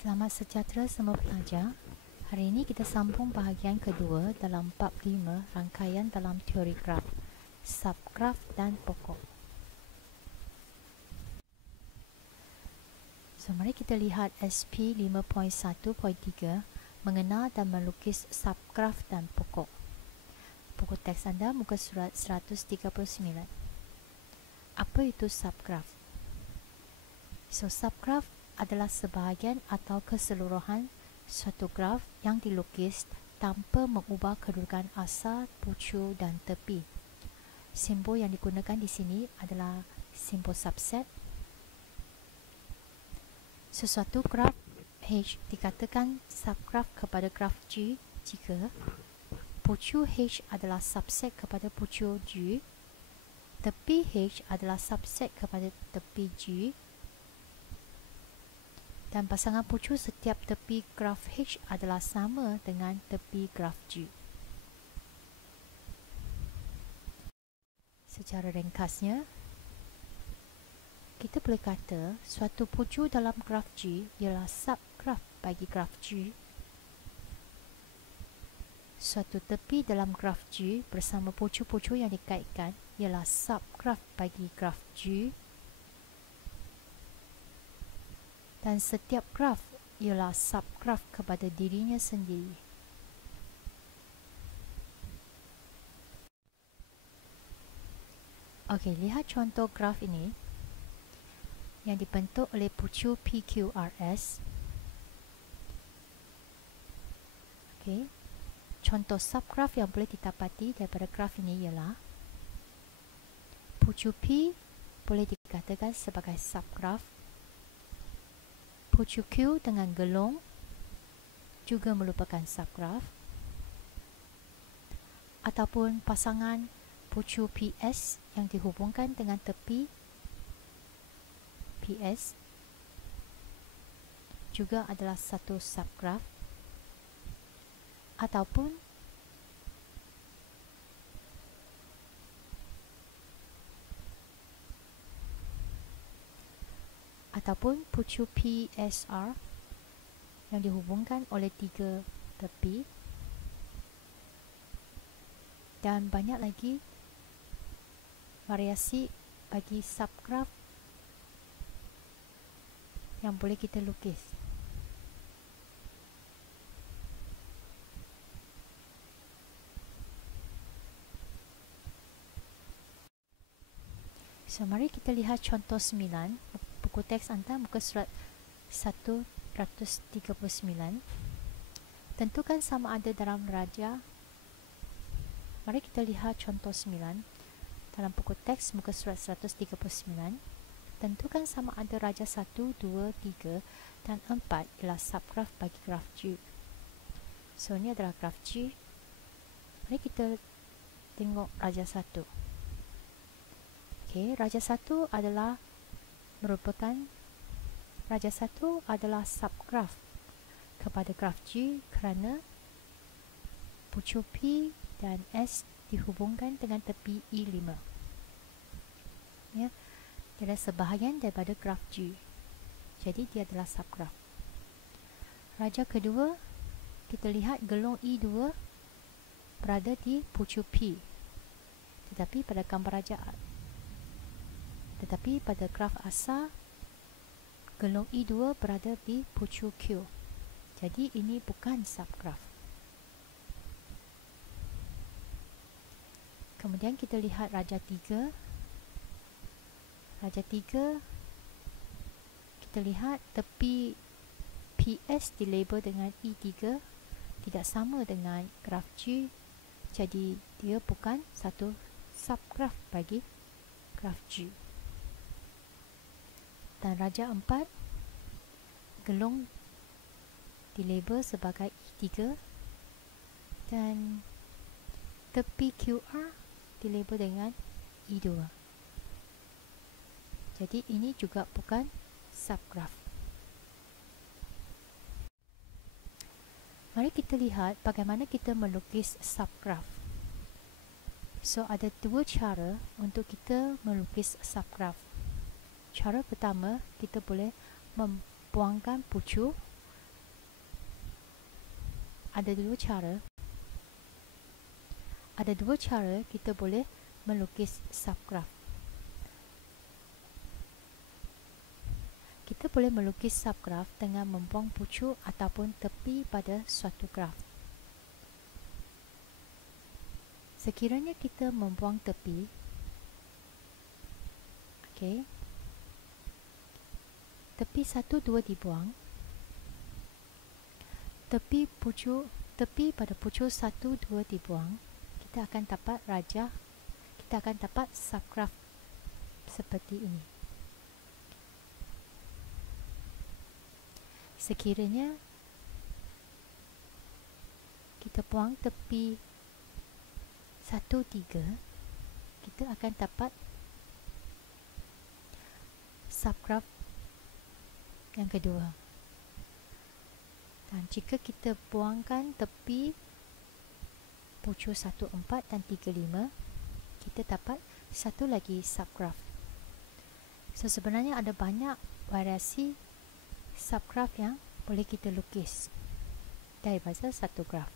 Selamat sejahtera semua pelajar. Hari ini kita sambung bahagian kedua dalam bab 5 rangkaian dalam teori graf, subgraf dan pokok. So, mari kita lihat SP 5.1.3 mengenal dan melukis subgraf dan pokok. Buku teks anda muka surat 139. Apa itu subgraf? So, subgraf adalah sebahagian atau keseluruhan suatu graf yang dilukis tanpa mengubah kedudukan asal, pucuk dan tepi. Simbol yang digunakan di sini adalah simbol subset. Sesuatu graf H dikatakan subgraf kepada graf G jika pucuk H adalah subset kepada pucuk G, tepi H adalah subset kepada tepi G, dan pasangan pucuk setiap tepi graf H adalah sama dengan tepi graf G. Secara ringkasnya, kita boleh kata suatu pucuk dalam graf G ialah subgraf bagi graf G. Suatu tepi dalam graf G bersama pucuk-pucuk yang dikaitkan ialah subgraf bagi graf G. Dan setiap graf ialah subgraf kepada dirinya sendiri. Okey, lihat contoh graf ini yang dibentuk oleh pucuk PQRS. Okey, contoh subgraf yang boleh didapati daripada graf ini ialah pucuk P boleh dikatakan sebagai subgraf. Pucuk Q dengan gelong juga merupakan subgraf, ataupun pasangan pucuk PS yang dihubungkan dengan tepi PS juga adalah satu subgraf, ataupun pucuk PSR yang dihubungkan oleh tiga tepi, dan banyak lagi variasi bagi subgraf yang boleh kita lukis. So, mari kita lihat contoh 9. Buku teks anda muka surat 139. Tentukan sama ada dalam raja. Mari kita lihat contoh 9 dalam buku teks muka surat 139. Tentukan sama ada raja 1, 2, 3 dan 4 ialah subgraf bagi graf G. So, ini adalah graf G. Mari kita tengok raja 1. Okey, raja 1 adalah subgraf kepada graf G kerana pucuk P dan S dihubungkan dengan tepi E5. Ya, dia adalah sebahagian daripada graf G. Jadi dia adalah subgraf. Raja kedua, kita lihat gelong E2 berada di pucuk P. Tetapi pada graf asal, gelong E2 berada di pucuk Q. Jadi ini bukan subgraf. Kemudian kita lihat raja 3. Raja 3, kita lihat tepi PS dilabel dengan E3 tidak sama dengan graf G. Jadi dia bukan satu subgraf bagi graf G. Dan raja 4, gelong dilabel sebagai E3 dan tepi QR dilabel dengan E2. Jadi ini juga bukan subgraf. Mari kita lihat bagaimana kita melukis subgraf. So, ada dua cara untuk kita melukis subgraf. Cara pertama, kita boleh membuangkan pucuk ada dua cara. Ada dua cara kita boleh melukis subgraf. Kita boleh melukis subgraf dengan membuang pucuk ataupun tepi pada suatu graf. Sekiranya kita membuang tepi, okey, tepi 1, 2 dibuang, tepi pada pucuk 1, 2 dibuang, kita akan dapat rajah, kita akan dapat subgraf seperti ini. Sekiranya kita buang tepi 1, 3, kita akan dapat subgraf yang kedua. Dan jika kita buangkan tepi pucuk 1, 4 dan 3, 5, kita dapat satu lagi subgraf. So sebenarnya ada banyak variasi subgraf yang boleh kita lukis daripada satu graf.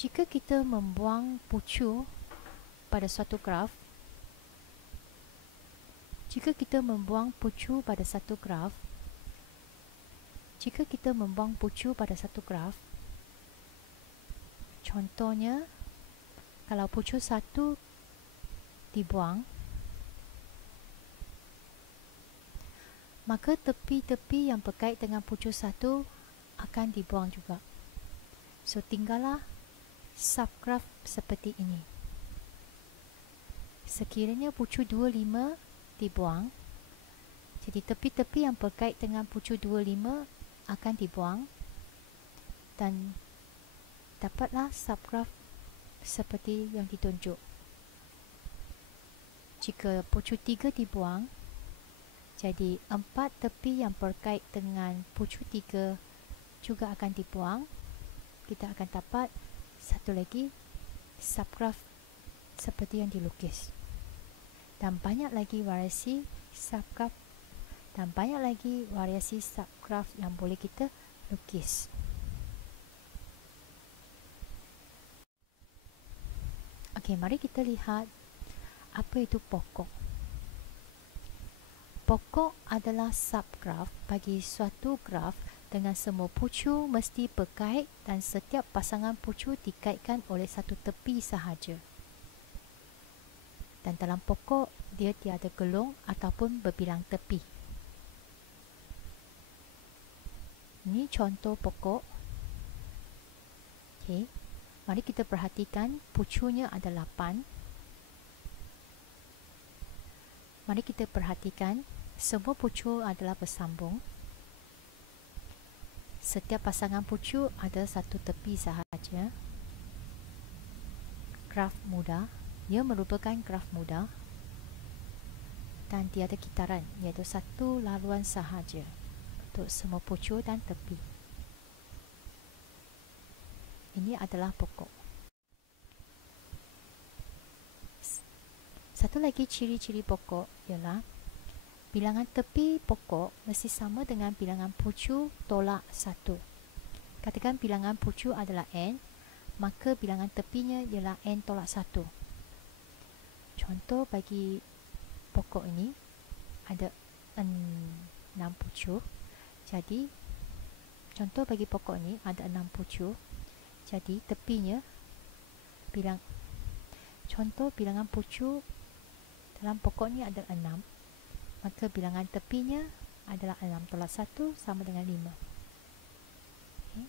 Jika kita membuang pucuk pada suatu graf, jika kita membuang pucuk pada satu graf, contohnya kalau pucuk 1 dibuang, maka tepi-tepi yang berkait dengan pucuk 1 akan dibuang juga. So tinggallah subgraf seperti ini. Sekiranya pucuk 25 dibuang, jadi tepi-tepi yang berkait dengan pucuk 25 akan dibuang dan dapatlah subgraf seperti yang ditunjuk. Jika pucuk 3 dibuang, jadi 4 tepi yang berkait dengan pucuk 3 juga akan dibuang. Kita akan dapat satu lagi subgraf seperti yang dilukis. Dan banyak lagi variasi subgraf yang boleh kita lukis. Okey, mari kita lihat apa itu pokok. Pokok adalah subgraf bagi suatu graf dengan semua pucuk mesti berkait dan setiap pasangan pucuk dikaitkan oleh satu tepi sahaja. Dan dalam pokok, dia tiada gelung ataupun berbilang tepi. Ini contoh pokok. Okey, mari kita perhatikan pucuknya ada 8. Mari kita perhatikan semua pucuk adalah bersambung. Setiap pasangan pucuk ada satu tepi sahaja. Graf mudah, ia merupakan graf mudah dan tiada kitaran, iaitu satu laluan sahaja untuk semua pucuk dan tepi. Ini adalah pokok. Satu lagi ciri-ciri pokok ialah bilangan tepi pokok mesti sama dengan bilangan pucuk tolak 1. Katakan bilangan pucuk adalah n, maka bilangan tepinya ialah n tolak 1. Contoh bagi pokok ini ada 6 pucuk. Jadi contoh bagi pokok ini ada 6 pucuk. Jadi tepinya contoh bilangan pucuk dalam pokok ini ada 6. Maka bilangan tepinya adalah 6 tolak 1 sama dengan 5. Okay.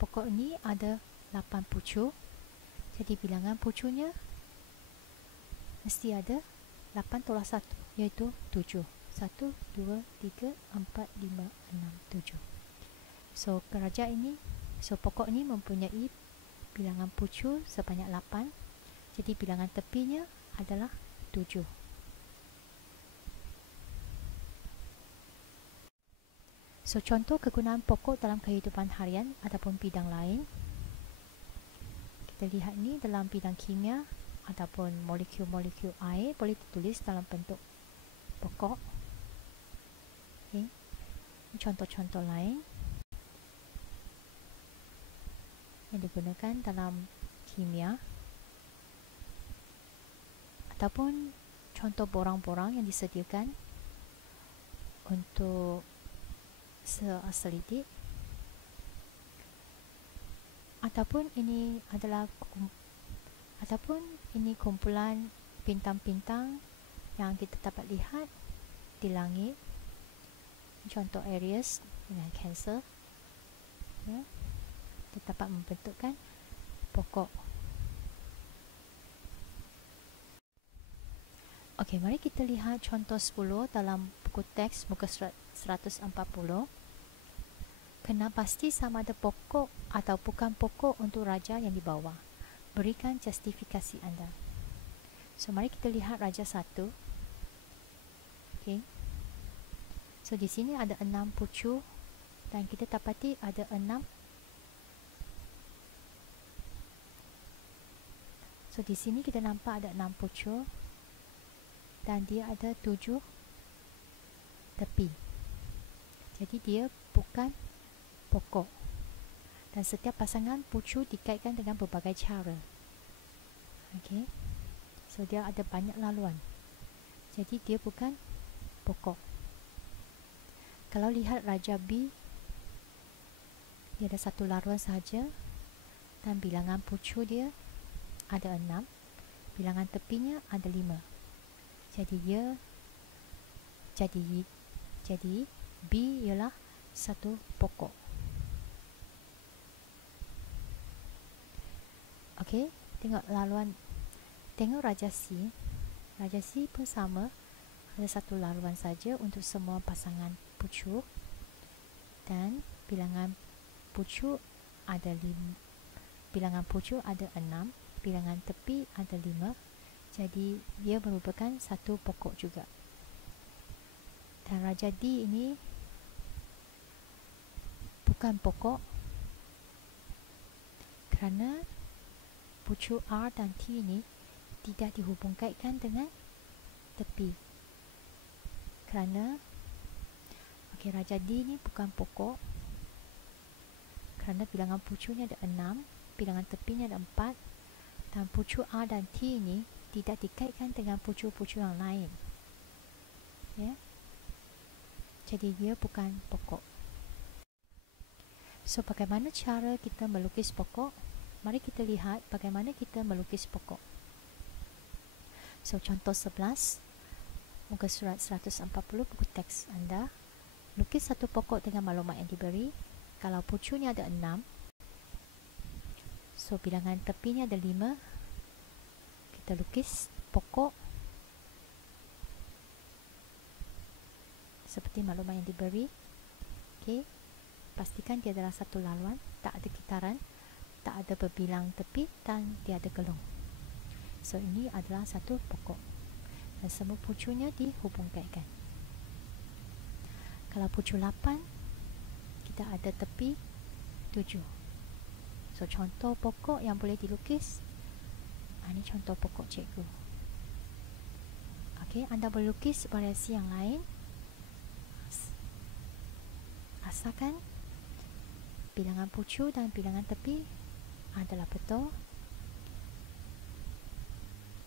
Pokok ini ada 8 pucuk. Jadi bilangan pucuknya mesti ada 8 tolak 1, iaitu 7. 1, 2, 3, 4, 5, 6, 7. So pokok ini mempunyai bilangan pucuk sebanyak 8. Jadi bilangan tepinya adalah 7. So contoh kegunaan pokok dalam kehidupan harian ataupun bidang lain. Kita lihat ni dalam bidang kimia. ataupun molekul-molekul air boleh ditulis dalam bentuk pokok. Okay. Contoh-contoh lain yang digunakan dalam kimia, ataupun contoh borang-borang yang disediakan untuk selidik, ataupun ini kumpulan bintang-bintang yang kita dapat lihat di langit. Contoh Aries dengan Cancer, ya, kita dapat membentukkan pokok. Okey, mari kita lihat contoh 10 dalam buku teks muka 140. Kena pasti sama ada pokok atau bukan pokok untuk raja yang di bawah. Berikan justifikasi anda. So, mari kita lihat raja 1. Okey. So, di sini ada 6 pucuk dan kita dapati ada 6. So, di sini kita nampak ada 6 pucuk dan dia ada 7 tepi. Jadi dia bukan pokok. Dan setiap pasangan pucuk dikaitkan dengan berbagai cara. Okey. So, dia ada banyak laluan. Jadi dia bukan pokok. Kalau lihat raja B, dia ada satu laruan sahaja dan bilangan pucuk dia ada 6, bilangan tepinya ada 5. Jadi dia jadi B ialah satu pokok. Okey, tengok laluan, tengok raja C. Raja C pun sama, ada satu laluan saja untuk semua pasangan pucuk dan bilangan pucuk ada 5, bilangan pucuk ada 6, bilangan tepi ada 5. Jadi dia merupakan satu pokok juga. Dan raja D ini bukan pokok kerana pucuk R dan T ini tidak dihubungkaitkan dengan tepi. Kerana raja D ni bukan pokok kerana bilangan pucuknya ada 6, bilangan tepinya ada 4, dan pucuk R dan T ini tidak dikaitkan dengan pucuk-pucuk yang lain. Ya. Jadi dia bukan pokok. So, bagaimana cara kita melukis pokok? Mari kita lihat bagaimana kita melukis pokok. So, contoh 11, muka surat 140 buku teks anda. Lukis satu pokok dengan maklumat yang diberi. Kalau pucuknya ada 6, so bilangan tepinya ada 5, kita lukis pokok seperti maklumat yang diberi. Okey, pastikan dia adalah satu laluan, tak ada kitaran, tak ada berbilang tepi dan dia ada gelung. So, ini adalah satu pokok dan semua pucuknya dihubungkaitkan. Kalau pucuk 8, kita ada tepi 7. So, contoh pokok yang boleh dilukis. Ini contoh pokok cikgu. Okey, anda boleh lukis variasi yang lain. Asalkan bilangan pucuk dan bilangan tepi adalah betul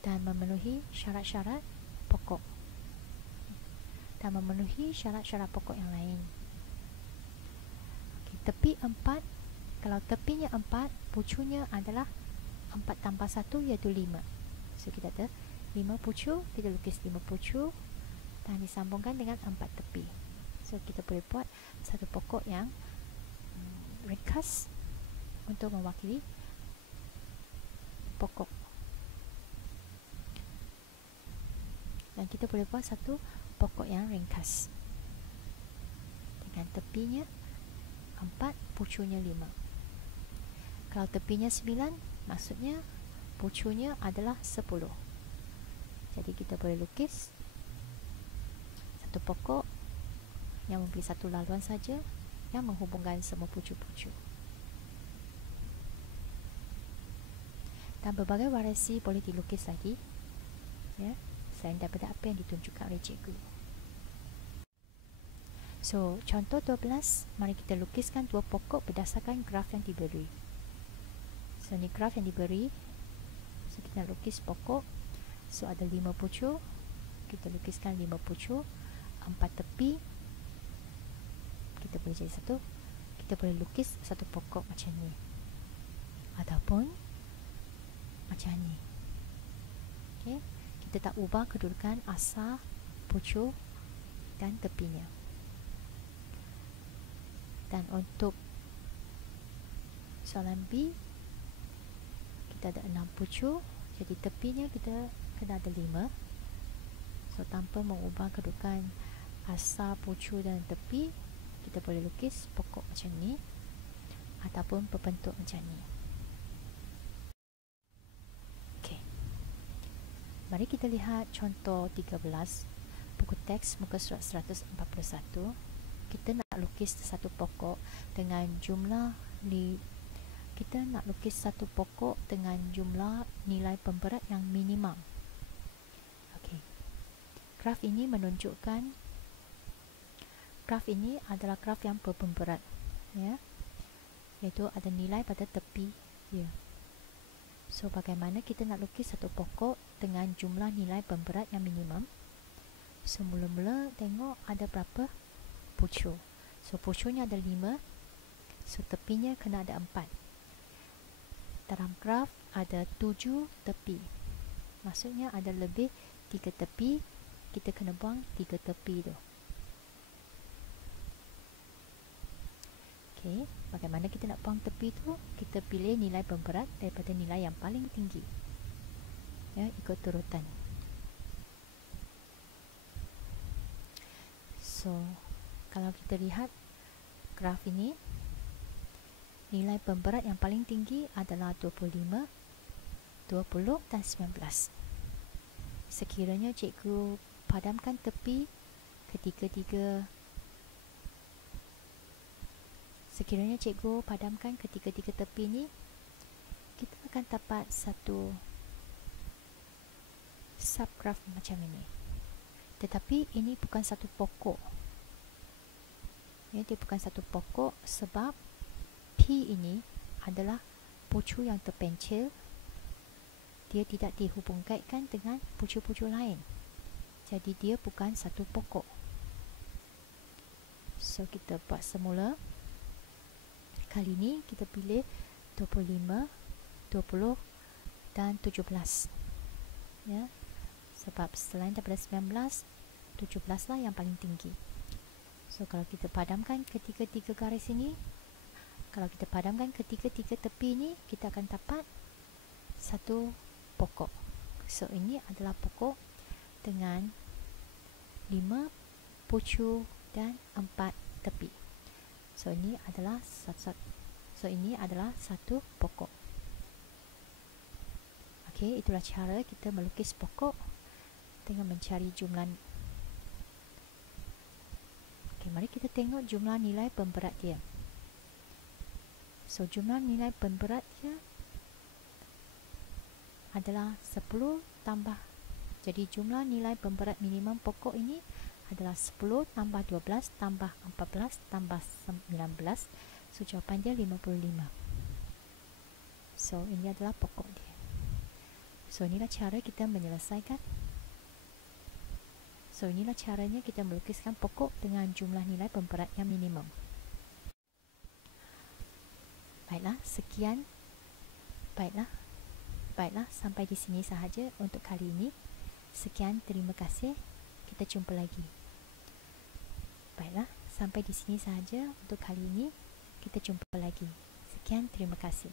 dan memenuhi syarat-syarat pokok dan memenuhi syarat-syarat pokok yang lain. Okey, tepi 4, kalau tepinya 4, pucuknya adalah 4 tambah 1 iaitu 5. So, kita ada 5 pucuk, kita lukis 5 pucuk dan disambungkan dengan 4 tepi. So, kita boleh buat satu pokok yang ringkas untuk mewakili pokok. Dan kita boleh buat satu pokok yang ringkas dengan tepinya 4, pucuknya 5. Kalau tepinya 9, maksudnya pucuknya adalah 10. Jadi kita boleh lukis satu pokok yang memberi satu laluan saja yang menghubungkan semua pucuk-pucuk. Dan berbagai variasi boleh dilukis lagi, ya, selain daripada apa yang ditunjukkan oleh cikgu. So, contoh 12, mari kita lukiskan dua pokok berdasarkan graf yang diberi. So, ni graf yang diberi. So, kita nak lukis pokok. So, ada 5 pucuk. Kita lukiskan 5 pucuk, 4 tepi. Kita boleh jadi satu. Kita boleh lukis satu pokok macam ni. Ataupun macam ni. Okay. Kita tak ubah kedudukan asal, pucuk dan tepinya. Dan untuk soalan B, kita ada 6 pucuk. Jadi tepinya kita kena ada 5. So, tanpa mengubah kedudukan asal, pucuk dan tepi, kita boleh lukis pokok macam ni ataupun berbentuk macam ni. Okey. Mari kita lihat contoh 13, buku teks muka surat 141. Kita nak lukis satu pokok dengan jumlah kita nak lukis satu pokok dengan jumlah nilai pemberat yang minimum. Okey. Graf ini menunjukkan, graf ini adalah graf yang berpemberat, ya, iaitu ada nilai pada tepi dia. So, bagaimana kita nak lukis satu pokok dengan jumlah nilai pemberat yang minimum? So, mula-mula tengok ada berapa pucuk. So, pucuknya ada 5. So, tepinya kena ada 4. Dalam graf ada 7 tepi. Maksudnya ada lebih 3 tepi. Kita kena buang 3 tepi tu. Okey, bagaimana kita nak buang tepi tu? Kita pilih nilai pemberat daripada nilai yang paling tinggi. Ya, ikut turutan. So, kalau kita lihat graf ini, nilai pemberat yang paling tinggi adalah 25, 20 dan 19. Sekiranya cikgu padamkan tepi ketiga-tiga tepi ni, kita akan dapat satu subgraf macam ini. Tetapi ini bukan satu pokok. Ya, dia bukan satu pokok sebab P ini adalah pucuk yang terpencil. Dia tidak dihubungkaitkan dengan pucuk-pucuk lain. Jadi dia bukan satu pokok. So, kita buat semula. Kali ini kita pilih 25, 20 dan 17. Ya. Sebab selain daripada 19, 17 lah yang paling tinggi. So, kalau kita padamkan ketiga-tiga garis ini, kalau kita padamkan ketiga-tiga tepi ini, kita akan dapat satu pokok. So, ini adalah pokok dengan 5 pucuk dan 4 tepi. So, ini adalah satu pokok. Okey, itulah cara kita melukis pokok dengan mencari jumlah. Mari kita tengok jumlah nilai pemberat dia. So, jumlah nilai pemberat dia adalah 10 tambah. Jadi, jumlah nilai pemberat minimum pokok ini adalah 10 tambah 12 tambah 14 tambah 19. So, jawapan dia 55. So, ini adalah pokok dia. So, inilah cara kita menyelesaikan. So, inilah caranya kita melukiskan pokok dengan jumlah nilai pemberat yang minimum. Baiklah, sekian. Baiklah, sampai di sini sahaja untuk kali ini. Sekian, terima kasih. Kita jumpa lagi. Baiklah, sampai di sini sahaja untuk kali ini. Kita jumpa lagi. Sekian, terima kasih.